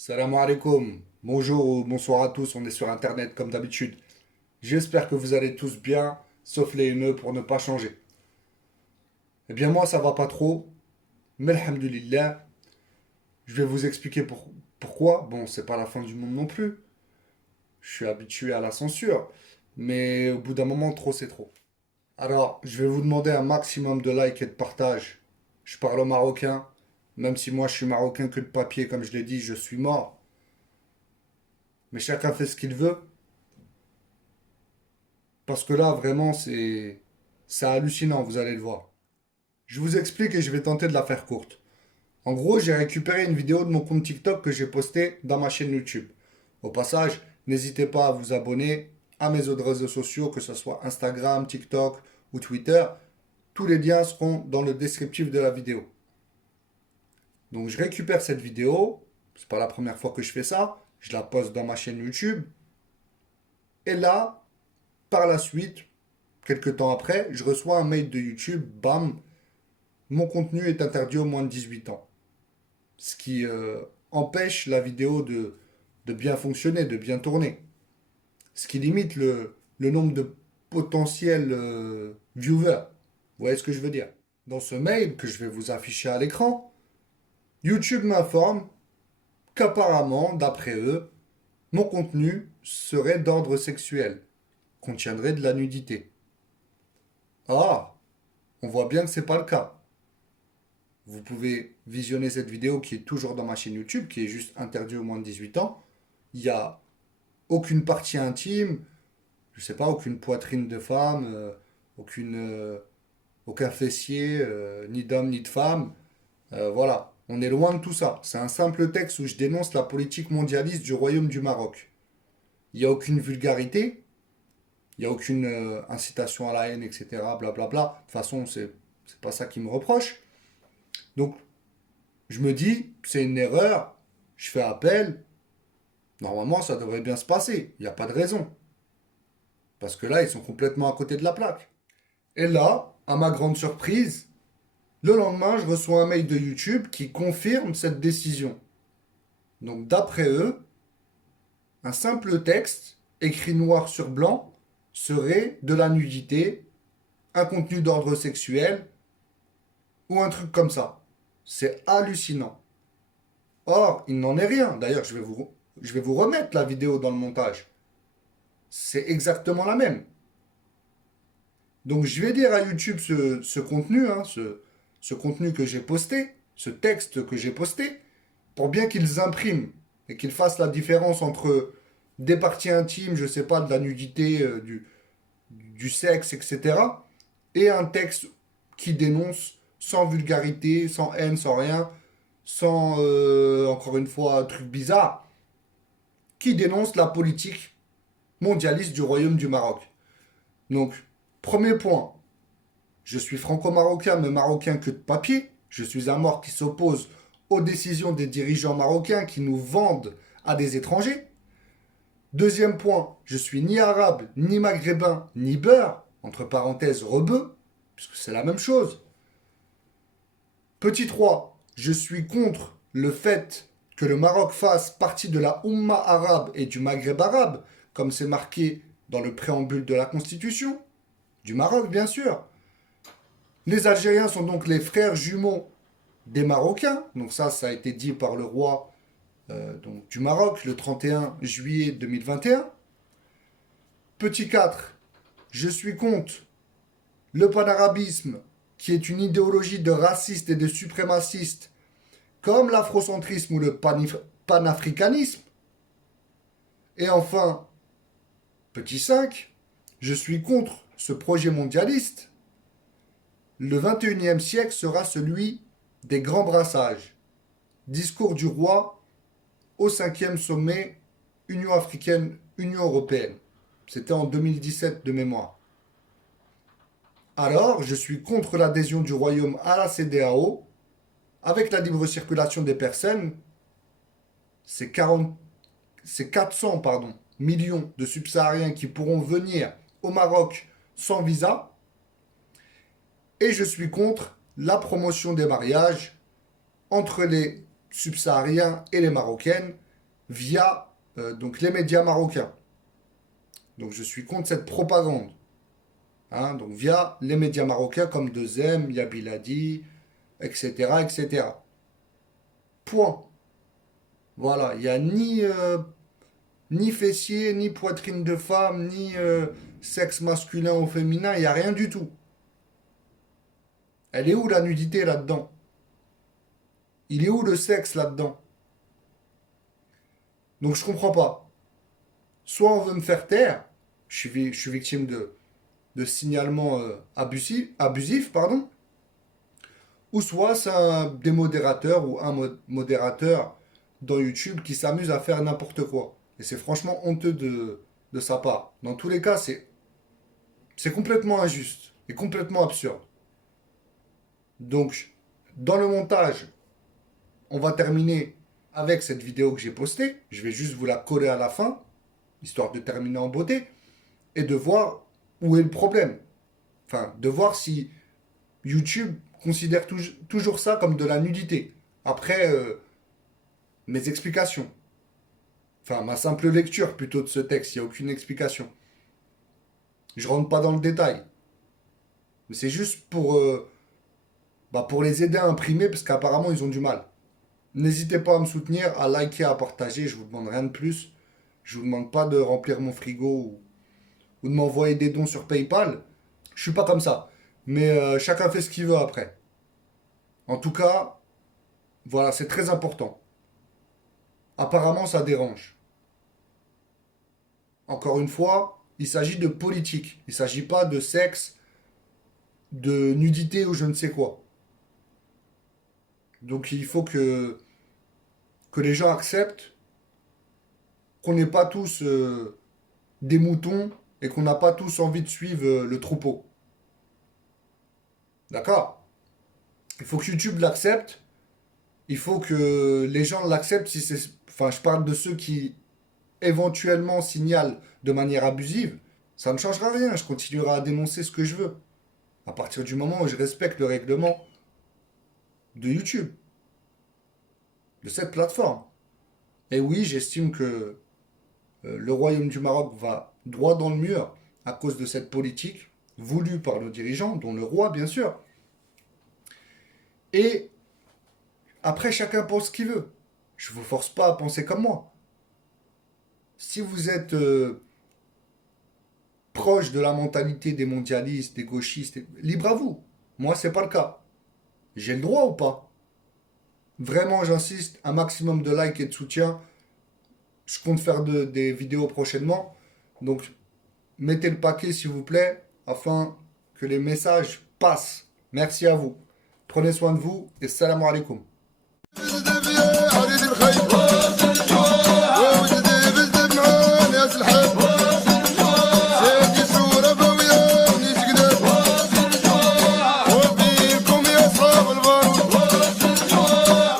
Salam alaikum. Bonjour ou bonsoir à tous, on est sur internet comme d'habitude. J'espère que vous allez tous bien, sauf les haineux pour ne pas changer. Eh bien moi ça va pas trop, mais alhamdulillah, je vais vous expliquer pourquoi. Bon, c'est pas la fin du monde non plus. Je suis habitué à la censure, mais au bout d'un moment trop c'est trop. Alors, je vais vous demander un maximum de likes et de partage. Je parle au marocain, même si moi je suis marocain que de papier, comme je l'ai dit, je suis mort. Mais chacun fait ce qu'il veut. Parce que là, vraiment, c'est hallucinant, vous allez le voir. Je vous explique et je vais tenter de la faire courte. En gros, j'ai récupéré une vidéo de mon compte TikTok que j'ai posté dans ma chaîne YouTube. Au passage, n'hésitez pas à vous abonner à mes autres réseaux sociaux, que ce soit Instagram, TikTok ou Twitter. Tous les liens seront dans le descriptif de la vidéo. Donc je récupère cette vidéo, c'est pas la première fois que je fais ça, je la poste dans ma chaîne YouTube. Et là, par la suite, quelques temps après, je reçois un mail de YouTube, bam, mon contenu est interdit aux moins de 18 ans. Ce qui empêche la vidéo de bien fonctionner, de bien tourner. Ce qui limite le nombre de potentiels viewers. Vous voyez ce que je veux dire? Dans ce mail que je vais vous afficher à l'écran, YouTube m'informe qu'apparemment, d'après eux, mon contenu serait d'ordre sexuel, contiendrait de la nudité. Ah, on voit bien que c'est pas le cas. Vous pouvez visionner cette vidéo qui est toujours dans ma chaîne YouTube, qui est juste interdite aux moins de 18 ans. Il n'y a aucune partie intime, je sais pas, aucune poitrine de femme, aucune, aucun fessier, ni d'homme ni de femme. Voilà, on est loin de tout ça. C'est un simple texte où je dénonce la politique mondialiste du Royaume du Maroc. Il n'y a aucune vulgarité, il n'y a aucune incitation à la haine, etc. Blablabla. De toute façon, c'est pas ça qui me reproche. Donc, je me dis, c'est une erreur, je fais appel, normalement ça devrait bien se passer, il n'y a pas de raison. Parce que là, ils sont complètement à côté de la plaque. Et là, à ma grande surprise, le lendemain, je reçois un mail de YouTube qui confirme cette décision. Donc d'après eux, un simple texte, écrit noir sur blanc, serait de la nudité, un contenu d'ordre sexuel, ou un truc comme ça. C'est hallucinant. Or, il n'en est rien. D'ailleurs, je vais vous remettre la vidéo dans le montage. C'est exactement la même. Donc, je vais dire à YouTube ce contenu, hein, ce contenu que j'ai posté, ce texte que j'ai posté, pour bien qu'ils impriment et qu'ils fassent la différence entre des parties intimes, je sais pas, de la nudité, du sexe, etc., et un texte qui dénonce sans vulgarité, sans haine, sans rien, sans, encore une fois, truc bizarre, qui dénonce la politique mondialiste du Royaume du Maroc. Donc, premier point, je suis franco-marocain, mais marocain que de papier. Je suis un mort qui s'oppose aux décisions des dirigeants marocains qui nous vendent à des étrangers. Deuxième point, je suis ni arabe, ni maghrébin, ni beurre, entre parenthèses rebeu, puisque c'est la même chose. Petit 3, je suis contre le fait que le Maroc fasse partie de la Oumma arabe et du Maghreb arabe, comme c'est marqué dans le préambule de la Constitution, du Maroc bien sûr. Les Algériens sont donc les frères jumeaux des Marocains, donc ça a été dit par le roi donc, du Maroc le 31 juillet 2021. Petit 4, je suis contre le panarabisme, qui est une idéologie de raciste et de suprémaciste, comme l'afrocentrisme ou le panafricanisme. Et enfin, petit 5, je suis contre ce projet mondialiste. Le 21e siècle sera celui des grands brassages. Discours du roi au 5e sommet Union africaine-Union européenne. C'était en 2017 de mémoire. Alors, je suis contre l'adhésion du Royaume à la CEDEAO. Avec la libre circulation des personnes, c'est 400 millions de subsahariens qui pourront venir au Maroc sans visa. Et je suis contre la promotion des mariages entre les subsahariens et les marocaines, via donc les médias marocains. Donc je suis contre cette propagande. Hein, donc via les médias marocains comme 2M, Yabiladi, etc., etc. Point. Voilà, il n'y a ni fessier, ni poitrine de femme, ni sexe masculin ou féminin, il n'y a rien du tout. Elle est où la nudité là-dedans? Il est où le sexe là-dedans? Donc je comprends pas. Soit on veut me faire taire, je suis victime de signalements abusifs, pardon, ou soit c'est des modérateurs ou un modérateur dans YouTube qui s'amuse à faire n'importe quoi. Et c'est franchement honteux de sa part. Dans tous les cas, c'est complètement injuste et complètement absurde. Donc, dans le montage, on va terminer avec cette vidéo que j'ai postée. Je vais juste vous la coller à la fin, histoire de terminer en beauté, et de voir où est le problème. Enfin, de voir si YouTube considère toujours ça comme de la nudité. Après mes explications. Enfin, ma simple lecture plutôt de ce texte, il n'y a aucune explication. Je rentre pas dans le détail. Mais c'est juste pour les aider à imprimer, parce qu'apparemment ils ont du mal. N'hésitez pas à me soutenir, à liker, à partager, je vous demande rien de plus. Je vous demande pas de remplir mon frigo ou de m'envoyer des dons sur PayPal. Je suis pas comme ça. Mais chacun fait ce qu'il veut après. En tout cas, voilà, c'est très important. Apparemment, ça dérange. Encore une fois, il s'agit de politique. Il ne s'agit pas de sexe, de nudité ou je ne sais quoi. Donc il faut que les gens acceptent qu'on n'est pas tous des moutons et qu'on n'a pas tous envie de suivre le troupeau. D'accord? Il faut que YouTube l'accepte. Il faut que les gens l'acceptent si c'est... Enfin, je parle de ceux qui éventuellement signalent de manière abusive. Ça ne changera rien. Je continuerai à dénoncer ce que je veux. À partir du moment où je respecte le règlement de YouTube, de cette plateforme. Et oui, j'estime que le Royaume du Maroc va droit dans le mur à cause de cette politique voulue par nos dirigeants, dont le roi, bien sûr. Et après, chacun pense ce qu'il veut. Je ne vous force pas à penser comme moi. Si vous êtes proche de la mentalité des mondialistes, des gauchistes, libre à vous. Moi, c'est pas le cas. J'ai le droit ou pas? Vraiment, j'insiste, un maximum de likes et de soutien. Je compte faire des vidéos prochainement. Donc, mettez le paquet, s'il vous plaît, afin que les messages passent. Merci à vous. Prenez soin de vous et salam alaikum.